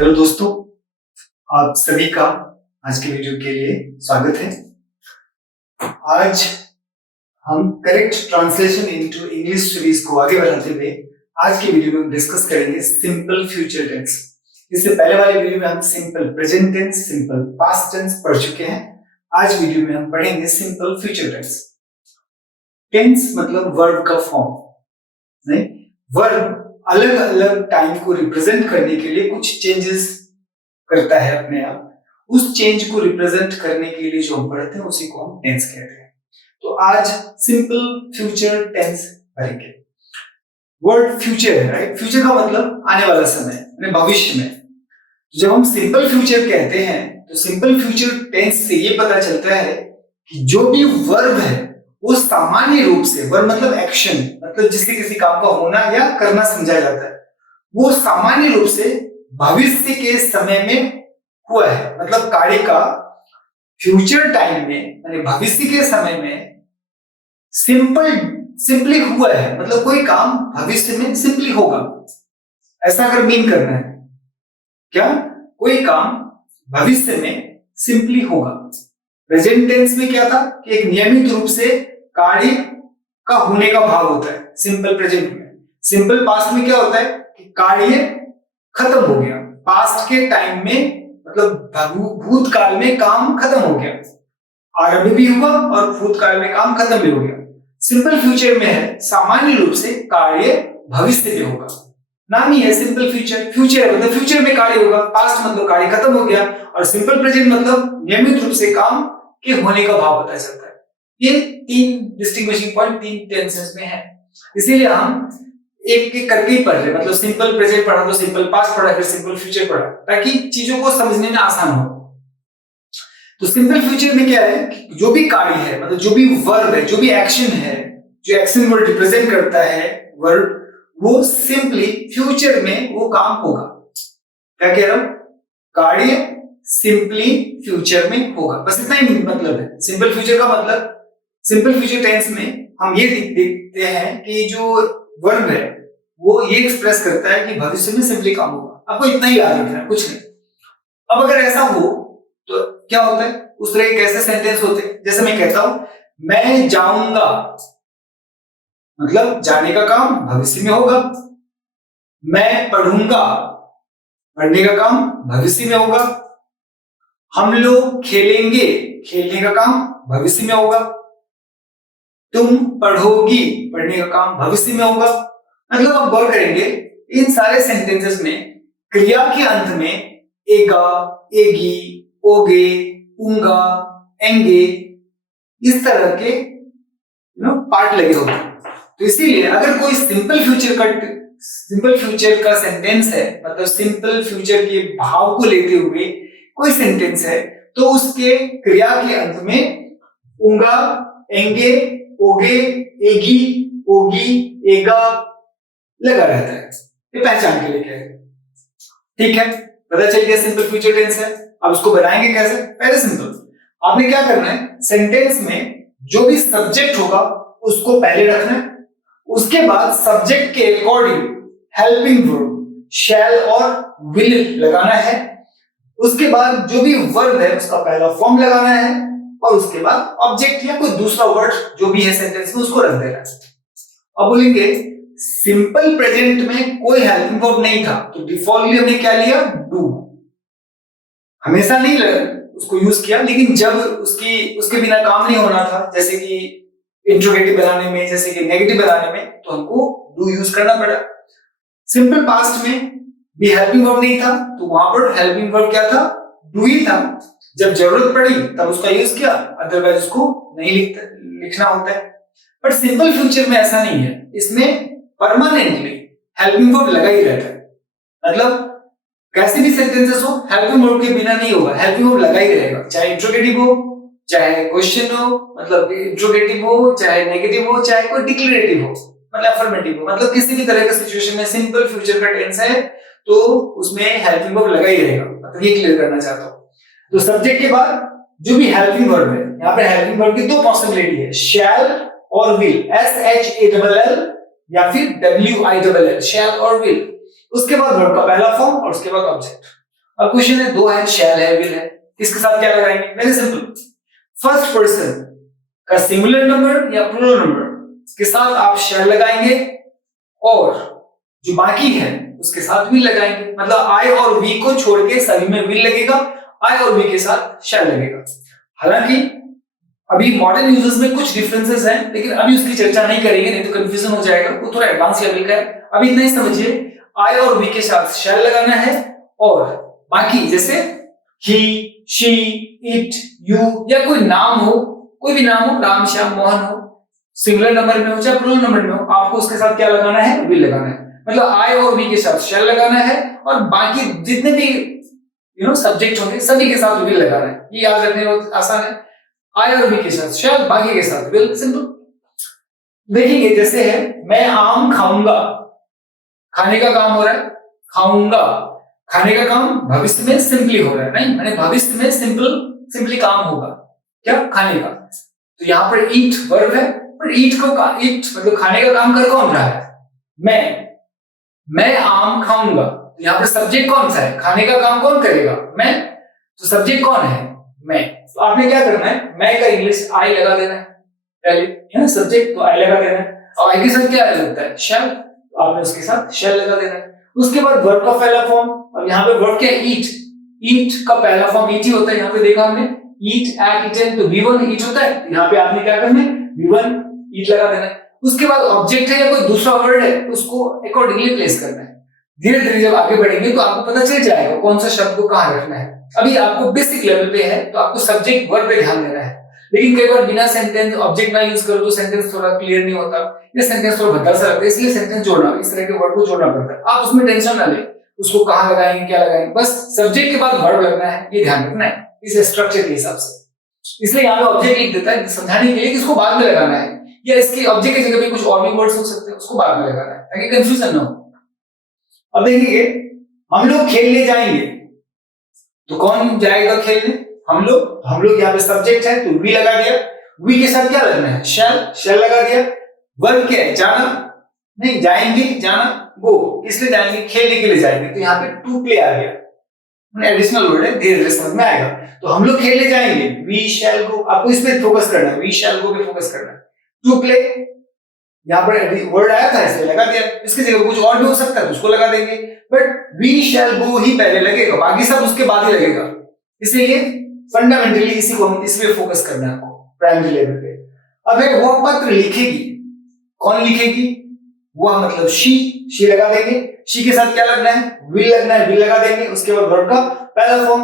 Hello दोस्तों, आप सभी का आज के वीडियो के लिए स्वागत है। आज हम correct translation into English series को आगे बढ़ाते हुए आज के वीडियो में डिस्कस करेंगे सिंपल फ्यूचर टेंस। इससे पहले वाले वीडियो में हम simple present tense, simple past tense पढ़ चुके हैं। आज वीडियो में हम पढ़ेंगे सिंपल फ्यूचर टेंस। टेंस मतलब वर्ब का फॉर्म, नहीं, वर्ब अलग अलग टाइम को रिप्रेजेंट करने के लिए कुछ चेंजेस करता है अपने आप। उस चेंज को रिप्रेजेंट करने के लिए जो हम पढ़ते हैं उसी को हम टेंस कहते हैं। तो आज सिंपल फ्यूचर टेंस पढ़ेंगे। वर्ड फ्यूचर है, राइट? फ्यूचर का मतलब आने वाला समय, यानी भविष्य में। जब हम सिंपल फ्यूचर कहते हैं तो सिंपल फ्यूचर टेंस से ये पता चलता है कि जो भी वर्ब है वो सामान्य रूप से, वर्ब मतलब एक्शन, मतलब जिससे किसी काम का होना या करना समझा जाता है, वो सामान्य रूप से भविष्य के समय में हुआ है। मतलब कार्य का फ्यूचर टाइम में, यानी भविष्य के समय में सिंपली हुआ है। मतलब कोई काम भविष्य में सिंपली होगा, ऐसा अगर मीन करना है क्या, कोई काम भविष्य में सिंपली होगा। प्रेजेंट टेंस में क्या था कि एक नियमित रूप से कार्य का होने का भाव होता है सिंपल प्रेजेंट में। सिंपल पास्ट में क्या होता है कि कार्य खत्म हो गया, पास्ट के टाइम में, मतलब भूतकाल में काम खत्म हो गया, आरंभ भी हुआ और भूतकाल में काम खत्म भी हो गया। सिंपल फ्यूचर में है सामान्य रूप से कार्य भविष्य में होगा, नाम ही है सिंपल फ्यूचर। फ्यूचर मतलब फ्यूचर में कार्य होगा, पास्ट मतलब कार्य खत्म हो गया, और सिंपल प्रेजेंट मतलब नियमित रूप से काम के होने का भाव पता चलता है। ये तीन डिस्टिंग्विशिंग पॉइंट तीन टेंसेस में है, इसीलिए हम एक एक करके ही पढ़ रहे हैं। मतलब सिंपल प्रेजेंट पढ़ा तो सिंपल पास्ट पढ़ा, फिर सिंपल फ्यूचर पढ़ा, ताकि चीजों को समझने में आसान हो। तो सिंपल फ्यूचर में क्या है कि जो भी कार्य है, मतलब जो भी वर्ब है, जो भी एक्शन है, जो एक्शन वर्ड रिप्रेजेंट करता है वर्ड, वो सिंपली फ्यूचर में वो काम होगा। क्या कह रहा हूं? कार्य सिंपली फ्यूचर में होगा, बस इतना ही मतलब है सिंपल फ्यूचर का। मतलब सिंपल फ्यूचर टेंस में हम ये देखते हैं कि जो वर्ब है वो ये एक्सप्रेस करता है कि भविष्य में सिंपली काम होगा। आपको इतना ही याद रखना है, कुछ नहीं। अब अगर ऐसा हो तो क्या होता है, उस तरह के कैसे सेंटेंस होते हैं, जैसे मैं कहता हूं मैं जाऊंगा, मतलब जाने का काम भविष्य में होगा। मैं पढ़ूंगा, पढ़ने का काम भविष्य में होगा। हम लोग खेलेंगे, खेलने का काम भविष्य में होगा। तुम पढ़ोगी, पढ़ने का काम भविष्य में होगा। मतलब आप गौर करेंगे इन सारे सेंटेंसेस में क्रिया के अंत में एगा, एगी, ओगे, उंगा, एंगे, इस तरह के पार्ट लगे होते हैं। तो इसीलिए अगर कोई सिंपल फ्यूचर का सेंटेंस है, मतलब सिंपल फ्यूचर के भाव को लेते हुए कोई सेंटेंस है, तो उसके क्रिया के अंत में उंगा, एंगे, ओगे, एगी, ओगी, एगा लगा रहता है। ये पहचान के लिए क्या है, ठीक है? पता चल गया सिंपल फ्यूचर टेंस है। अब उसको बनाएंगे कैसे? पहले सिंपल, आपने क्या करना है, सेंटेंस में जो भी सब्जेक्ट होगा उसको पहले रखना है। उसके बाद सब्जेक्ट के अकॉर्डिंग हेल्पिंग वर्ब शैल और विल लगाना है। उसके बाद जो भी वर्ब है उसका पहला फॉर्म लगाना है, और उसके बाद ऑब्जेक्ट या कोई दूसरा वर्ड जो भी है सेंटेंस में उसको रख देना है। अब बोलेंगे सिंपल प्रेजेंट में कोई हेल्पिंग वर्ब नहीं था, तो डिफॉल्टली हमने क्या लिया, डू। हमेशा नहीं उसको यूज किया, लेकिन जब उसके बिना काम नहीं होना था, जैसे कि इंट्रोगेटिव बनाने में, जैसे कि नेगेटिव बनाने में, तो हमको डू यूज करना पड़ा। सिंपल पास्ट में भी हेल्पिंग वर्ब नहीं था, तो वहां पर हेल्पिंग वर्ब क्या था, डू ही था। जब जरूरत पड़ी तब उसका यूज किया, अदरवाइज उसको नहीं लिखना होता है। बट सिंपल फ्यूचर में ऐसा नहीं है, इसमें परमानेंटली हेल्पिंग वर्ब लगा ही रहता है। मतलब कैसे भी सेंटेंसेस हो, हेल्पिंग वर्ब के बिना नहीं होगा, हेल्पिंग वर्ब लगा ही रहेगा। चाहे इंट्रोगेटिव हो, चाहे क्वेश्चन हो, मतलब इंट्रोगेटिव हो, चाहे नेगेटिव हो, चाहे कोई डिक्लेरेटिव हो, मतलब अफर्मेटिव हो, मतलब किसी भी तरह का सिचुएशन में सिंपल फ्यूचर का टेंस है तो उसमें हेल्पिंग वर्ब लगा ही रहेगा। मतलब ये क्लियर करना चाहता हूं। तो सब्जेक्ट के बाद जो भी हेल्पिंग वर्ब है, यहाँ पे हेल्पिंग वर्ब की दो पॉसिबिलिटी है, शैल और विल, SHALL या फिर WILL, शैल और विल। उसके बाद वर्ब का पहला फॉर्म और उसके बाद ऑब्जेक्ट। अब क्वेश्चन है, दो है, शैल है, विल है, इसके साथ क्या लगाएंगे? वेरी सिंपल, फर्स्ट पर्सन का सिंगुलर नंबर या प्लूरल नंबर के साथ आप शैल लगाएंगे और जो बाकी है उसके साथ विल लगाएंगे। मतलब आई और वी को छोड़ के सभी में विल लगेगा, आई और वी के साथ शैल लगेगा। हालांकि अभी मॉडर्न यूजर्स में कुछ डिफरेंसेस हैं, लेकिन अभी उसकी चर्चा नहीं करेंगे, नहीं तो कंफ्यूजन हो जाएगा, वो थोड़ा एडवांस लेवल का है। अभी इतना ही समझिए, आई और वी के साथ शैल लगाना है और बाकी जैसे ही, शी, इट, यू या कोई नाम हो, कोई भी नाम हो, राम, श्याम, मोहन हो, सिंगुलर नंबर में हो चाहे प्लूरल नंबर में हो, आपको उसके साथ क्या लगाना है? विल लगाना है। मतलब आई और वी के साथ शैल लगाना है और बाकी जितने भी सब्जेक्ट होंगे सभी के साथ विल लगाना है। ये याद रखने में आसान है, आई और वी के साथ शैल, बाकी के साथ विल, सिंपल। देखिए जैसे है, मैं आम खाऊंगा, खाने का काम हो रहा है, खाऊंगा, खाने का काम भविष्य में सिंपली हो रहा है, नहीं माने भविष्य में सिंपली काम होगा, क्या? खाने का। तो यहाँ पर ईट वर्ब है, पर ईट मतलब खाने का काम कर कौन रहा है? मैं आम खाऊंगा। तो यहाँ पर सब्जेक्ट कौन सा है? खाने का काम कौन करेगा? मैं। तो सब्जेक्ट कौन है? मैं। तो आपने क्या करना है? मैं का इंग्लिश आई लगा देना है पहले, सब्जेक्ट तो आई लगा देना है और आई के साथ क्या लगता है? शैल। तो आपने उसके साथ शैल लगा देना है। उसके बाद वर्ब का पहला फॉर्म, अब यहाँ पे वर्ब क्या है? ईट। ईट का पहला फॉर्म ईट ही होता है। यहाँ पे देखा हमने ईट, एट, ईटन, तो V1 ईट होता है। यहाँ पे आपने क्या करना है? V1 ईट लगा देना है। उसके बाद ऑब्जेक्ट है या कोई दूसरा वर्ड है, उसको अकॉर्डिंगली प्लेस करना है। धीरे धीरे जब आगे बढ़ेंगे तो आपको पता चल जाएगा कौन सा शब्द को कहाँ रखना है। अभी आपको बेसिक लेवल पे है तो आपको सब्जेक्ट वर्ब पे ध्यान देना है, लेकिन कई बार बिना सेंटेंस ऑब्जेक्ट ना यूज करो तो सेंटेंस थोड़ा क्लियर नहीं होता, ये सेंटेंस थोड़ा भद्दा सा लगता है, इसलिए सेंटेंस जोड़ना, इस तरह के वर्ड को जोड़ना पड़ता है। आप उसमें टेंशन ना ले, उसको कहाँ लगाएंगे, क्या लगाएंगे, बस सब्जेक्ट के बाद वर्ब लगना है, ये ध्यान रखना है इस स्ट्रक्चर के हिसाब से। इसलिए यहाँ पे ऑब्जेक्ट लिख देता है समझाने के लिए कि इसको बाद में लगाना है, या इसके ऑब्जेक्ट की जगह पे कुछ और भी वर्ड्स हो सकते हैं, उसको बाद में लगाना है ताकि कंफ्यूजन ना हो। अब देखिए, हम लोग खेलने जाएंगे, तो कौन जाएगा खेलने? हम लोग यहाँ पे सब्जेक्ट है तो वी लगा दिया, वी के साथ क्या लगना है? शैल लगा दिया। वर्ब क्या है? जाना, नहीं जाएंगे, जाना, गो, किसलिए जाएंगे? खेलने के लिए जाएंगे, तो यहाँ पे टू प्ले आ गया, एडिशनल वर्ड है, धीरे धीरे समझ में आएगा। तो हम लोग खेलने जाएंगे, वी शैल गो, आपको इस पे फोकस करना है, वी शैल गो पे फोकस करना है। टू प्ले, यहाँ पर वर्ड आया था इसलिए लगा दिया, इसकी जगह कुछ और भी हो सकता है तो उसको लगा देंगे, बट वी शैल गो ही पहले लगेगा, बाकी सब उसके बाद ही लगेगा। इसलिए फंडामेंटली इसी को इस पे फोकस करना है आपको प्राइमरी लेवल पे। अब वो पत्र लिखेगी, कौन लिखेगी? वह मतलब शी लगा देंगे, शी के साथ क्या लगना है? विल लगना है, विल लगा देंगे। उसके बाद वर्ब का पहला फॉर्म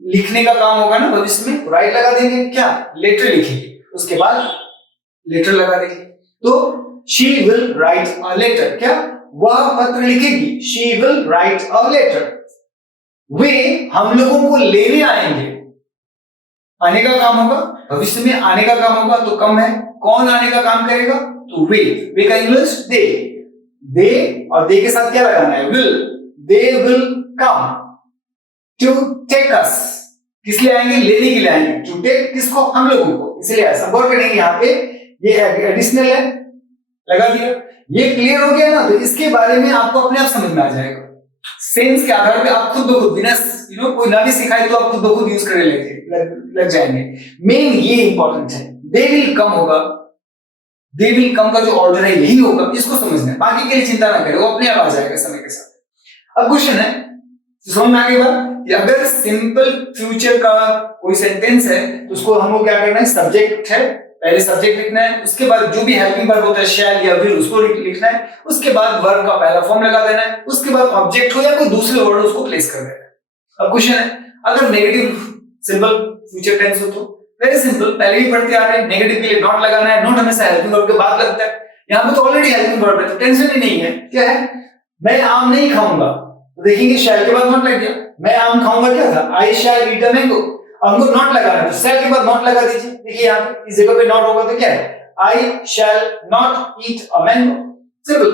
लिखने का काम होगा ना भविष्य में, राइट लगा देंगे, क्या? लेटर लिखेगी, उसके बाद लेटर लगा देंगे, तो she will write a letter, क्या? वह पत्र लिखेगी, she will write a letter। वे हम लोगों को लेने आएंगे, आने का काम होगा, भविष्य में आने का काम होगा, तो कम है, कौन आने का काम करेगा? तो वे का इंग्लिश दे और दे के साथ क्या लगाना है? Will. They will come to take us, किस लिए आएंगे? लेने के लिए आएंगे। टू टेक किसको? हम लोगों को, इसलिए ऐसा गौर करेंगे यहाँ पे, ये एडिशनल है, लगा दिया। ये क्लियर हो गया ना, तो इसके बारे में आपको अपने आप समझ में आ जाएगा। सेंस के आधार पे आप खुद ब खुद बिना कोई ना भी सिखाए तो आप खुद ब खुद यूज करने लग जाएंगे। मेन ये इंपॉर्टेंट है, दे विल कम होगा, दे विल कम का जो ऑर्डर है यही होगा, इसको समझना है, बाकी के लिए चिंता ना करें, वो अपने आप आ जाएगा समय के साथ। अब क्वेश्चन है, समझ में आ गई बात कि अगर सिंपल फ्यूचर का कोई सेंटेंस है तो उसको हमको क्या करना है? सब्जेक्ट है, पहले सब्जेक्ट लिखना है, उसके बाद जो भी हेल्पिंग वर्ब होता है शैल या विल उसको लिखना है, उसके बाद वर्ब का पहला फॉर्म लगा देना है, उसके बाद ऑब्जेक्ट हो या कोई दूसरे वर्ड उसको प्लेस कर देना है। अब क्वेश्चन है, अगर नेगेटिव सिंपल फ्यूचर टेंस हो तो वेरी सिंपल, पहले ही पढ़ते आ रहे हैं, नेगेटिव के लिए नॉट लगाना है, नॉट हमेशा हेल्पिंग वर्ब के बाद लगता है, यहाँ पे तो ऑलरेडी हेल्पिंग वर्ब है तो टेंशन ही नहीं है। क्या है? मैं आम नहीं खाऊंगा, तो देखेंगे शैल के बाद नॉट लग गया, मैं आम खाऊंगा क्या था? आई शैल ईट अ मैंगो, हमको नॉट लगाना है तो शैल के बाद नॉट लगा दीजिए। देखिए यहाँ पे इस जगह पे नॉट होगा तो क्या है? I shall not eat a mango, simple.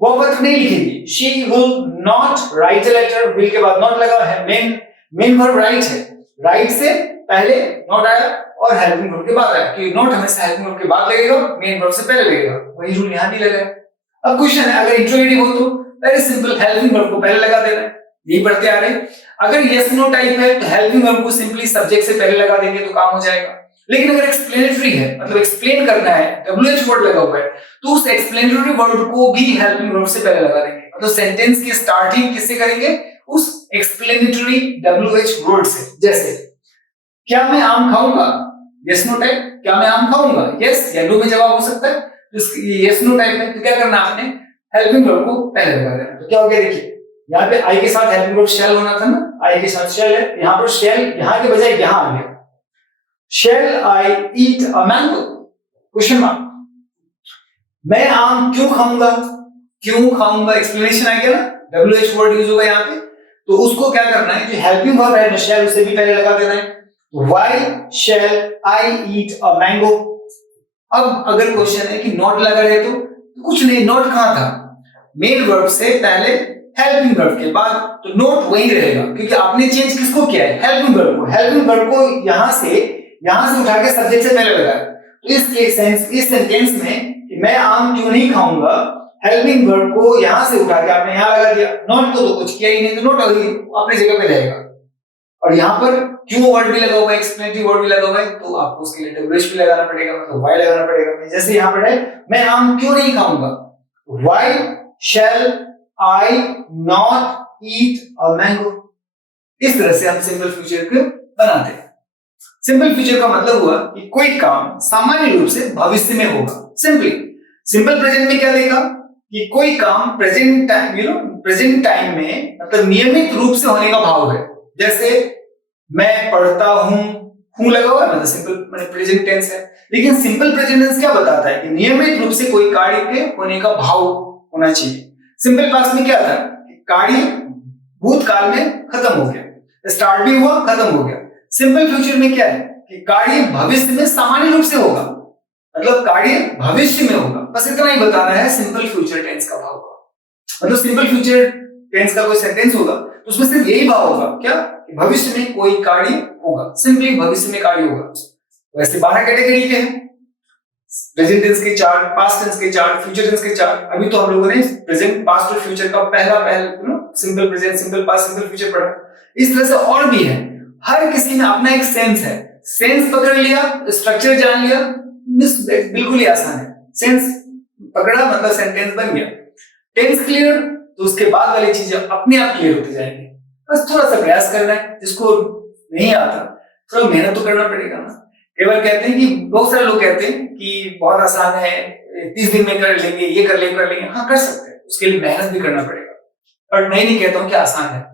वो पत्र नहीं लिखेगी, she will not write a letter, will के बाद नॉट लगा है, मेन वर्ब राइट है, राइट से पहले नॉट आया और हेल्पिंग वर्ब के बाद आया, कि नॉट हमेशा हेल्पिंग वर्ब के बाद लगेगा, मेन वर्ब से पहले लगेगा, वही रूल यहाँ भी लगा है। अब क्वेश्चन है, अगर इंट्रोगेटिव हो तो वेरी सिंपल, हेल्पिंग वर्ब को पहले लगा देना है, यही पढ़ते आ रहे हैं। अगर यस नो टाइप है तो हेल्पिंग वर्ब को सिंपली सब्जेक्ट से पहले लगा देंगे तो काम हो जाएगा। लेकिन अगर एक्सप्लेनेटरी है, मतलब एक्सप्लेन करना है, WH वर्ड लगा हुआ है, तो उस एक्सप्लेनेटरी वर्ड को भी हेल्पिंग वर्ब से पहले लगा देंगे। मतलब सेंटेंस की स्टार्टिंग किससे करेंगे? उस एक्सप्लेनेटरी WH वर्ड से। जैसे क्या मैं आम खाऊंगा, यस नो टाइप, क्या मैं आम खाऊंगा, यस या नो में जवाब हो सकता है। यस नो टाइप में तो क्या करना, आपने हेल्पिंग वर्ब को पहले लगा देना। तो क्या हो गया, देखिए यहाँ पे आई के साथ हेल्पिंग वर्ब शैल होना था ना, आई के साथ शैल है, यहाँ पर शैल यहाँ के बजाय यहाँ आ गया। शैल आई ईट अ मैंगो, क्वेश्चन मार्क। मैं आम क्यों खाऊंगा, क्यों खाऊंगा एक्सप्लेनेशन आ गया ना, WH वर्ड यूज होगा यहाँ पे। तो उसको क्या करना है, जो हेल्पिंग वर्ब है शैल, उसे भी पहले लगा देना है। Why shall I eat a mango? अब अगर क्वेश्चन है कि नॉट लगा रहे तो कुछ नहीं, नॉट कहां था, मेन वर्ब से पहले हेल्पिंग वर्ब के बाद, तो नोट वही रहेगा, क्योंकि आपने चेंज किसको किया है, हेल्पिंग वर्ब को। हेल्पिंग वर्ब को यहां से उठा के सब्जेक्ट से पहले लगाया। तो इस सेंटेंस में कि मैं आम क्यों नहीं खाऊंगा, हेल्पिंग वर्ब को यहां से उठा के आपने यहां लगा दिया। नॉट तो कुछ किया ही नहीं, तो नोट अपनी जगह पे रहेगा। और यहाँ पर क्यों वर्ड भी लगा हुआ है, एक्सप्लेनेटरी वर्ड भी लगा हुआ है, तो आपको उसके लिए WH भी लगाना पड़ेगा, मतलब why लगाना पड़ेगा। जैसे यहाँ पर है मैं आम क्यों नहीं खाऊंगा, why shall I not eat a mango। इस तरह से हम सिंपल फ्यूचर को बनाते हैं। सिंपल फ्यूचर का मतलब हुआ कि कोई काम सामान्य रूप से भविष्य में होगा। सिंपली सिंपल प्रेजेंट में क्या देगा कि कोई काम प्रेजेंट टाइम में, मतलब नियमित रूप से होने का भाव है। जैसे मैं पढ़ता हूं लगा हुआ है, मतलब सिंपल मतलब प्रेजेंट टेंस है। लेकिन सिंपल प्रेजेंट टेंस क्या बताता है कि नियमित रूप से कोई कार्य के होने का भाव होना चाहिए। सिंपल पास्ट में क्या था, कार्य भूतकाल में खत्म हो गया, स्टार्ट भी हुआ, खत्म हो गया। सिंपल फ्यूचर में क्या है कि कार्य भविष्य में सामान्य रूप से होगा, मतलब कार्य भविष्य में होगा। बस इतना ही बताना है सिंपल फ्यूचर टेंस का भाव का। मतलब सिंपल फ्यूचर टेंस का कोई सेंटेंस होगा तो उसमें सिर्फ यही भाव होगा, क्या, कि भविष्य में कोई कार्य होगा, सिंपली भविष्य में कार्य होगा। वैसे 12 कैटेगरी के हैं, प्रेजेंट टेंस के 4, पास्ट टेंस के 4, फ्यूचर टेंस के 4। अभी तो हम लोगों ने प्रेजेंट, पास्ट और फ्यूचर का पहला simple present, simple past, simple future पढ़ा। इस तरह से और भी है, हर किसी में अपना एक सेंस है। सेंस पकड़ लिया, स्ट्रक्चर जान लिया, बिल्कुल ही आसान है। सेंस पकड़ा मतलब सेंटेंस बन गया। टेंस क्लियर तो उसके बाद वाली चीजें अपने आप क्लियर होती जाएंगी। बस थोड़ा सा प्रयास करना है, जिसको नहीं आता थोड़ा मेहनत तो करना पड़ेगा ना। कई बार कहते हैं कि बहुत सारे लोग कहते हैं कि बहुत आसान है, 30 दिन में कर लेंगे, ये कर लेंगे। हाँ कर सकते हैं, उसके लिए मेहनत भी करना पड़ेगा। पर मैं नहीं कहता हूँ कि आसान है,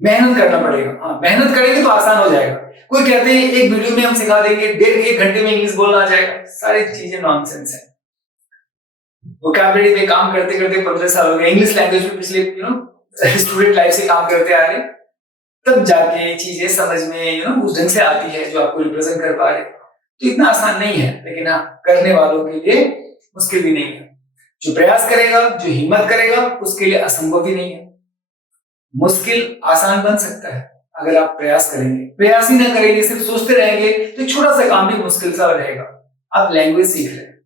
मेहनत करना पड़ेगा। हाँ मेहनत करेंगे तो आसान हो जाएगा। कोई कहते हैं एक वीडियो में हम सिखा देंगे, 1.5 घंटे में इंग्लिश बोलना आ जाएगा, सारी चीजें नॉनसेंस है। वोकैबुलरी पे काम करते करते 15 साल हो गए, इंग्लिश लैंग्वेज में पिछले स्टूडेंट लाइफ से काम करते आ रहे, तब जाके चीजें समझ में उस ढंग से आती है जो आपको रिप्रेजेंट कर पा रहे। तो इतना आसान नहीं है, लेकिन हाँ करने वालों के लिए मुश्किल भी नहीं है। जो प्रयास करेगा, जो हिम्मत करेगा, उसके लिए असंभव भी नहीं है। मुश्किल आसान बन सकता है अगर आप प्रयास करेंगे। प्रयास ही ना करेंगे, सिर्फ सोचते रहेंगे, तो छोटा सा काम भी मुश्किल सा रहेगा। आप लैंग्वेज सीख रहे हैं,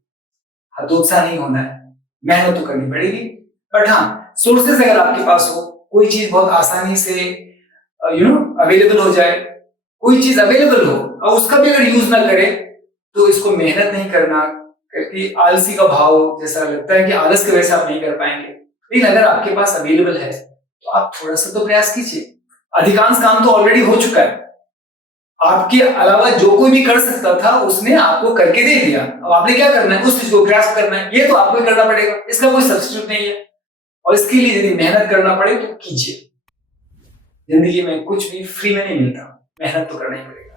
हतोत्साह नहीं होना है, मेहनत तो करनी पड़ेगी। बट हाँ सोर्सेस अगर आपके पास हो, कोई चीज बहुत आसानी से अवेलेबल हो जाए, कोई चीज अवेलेबल हो और उसका भी अगर यूज ना करे, तो इसको मेहनत नहीं करना, क्योंकि आलसी का भाव जैसा लगता है कि आलस की वजह से आप नहीं कर पाएंगे। लेकिन अगर आपके पास अवेलेबल है तो आप थोड़ा सा तो प्रयास कीजिए। अधिकांश काम तो ऑलरेडी हो चुका है, आपके अलावा जो कोई भी कर सकता था उसने आपको करके दे दिया। अब आपने क्या करना है, उस चीज को ग्रास्प करना है, ये तो आपको ही करना पड़ेगा, इसका कोई सब्स्टिट्यूट नहीं है। और इसके लिए यदि मेहनत करना पड़े तो कीजिए। जिंदगी में कुछ भी फ्री में नहीं मिलता, मेहनत तो करना ही पड़ेगा।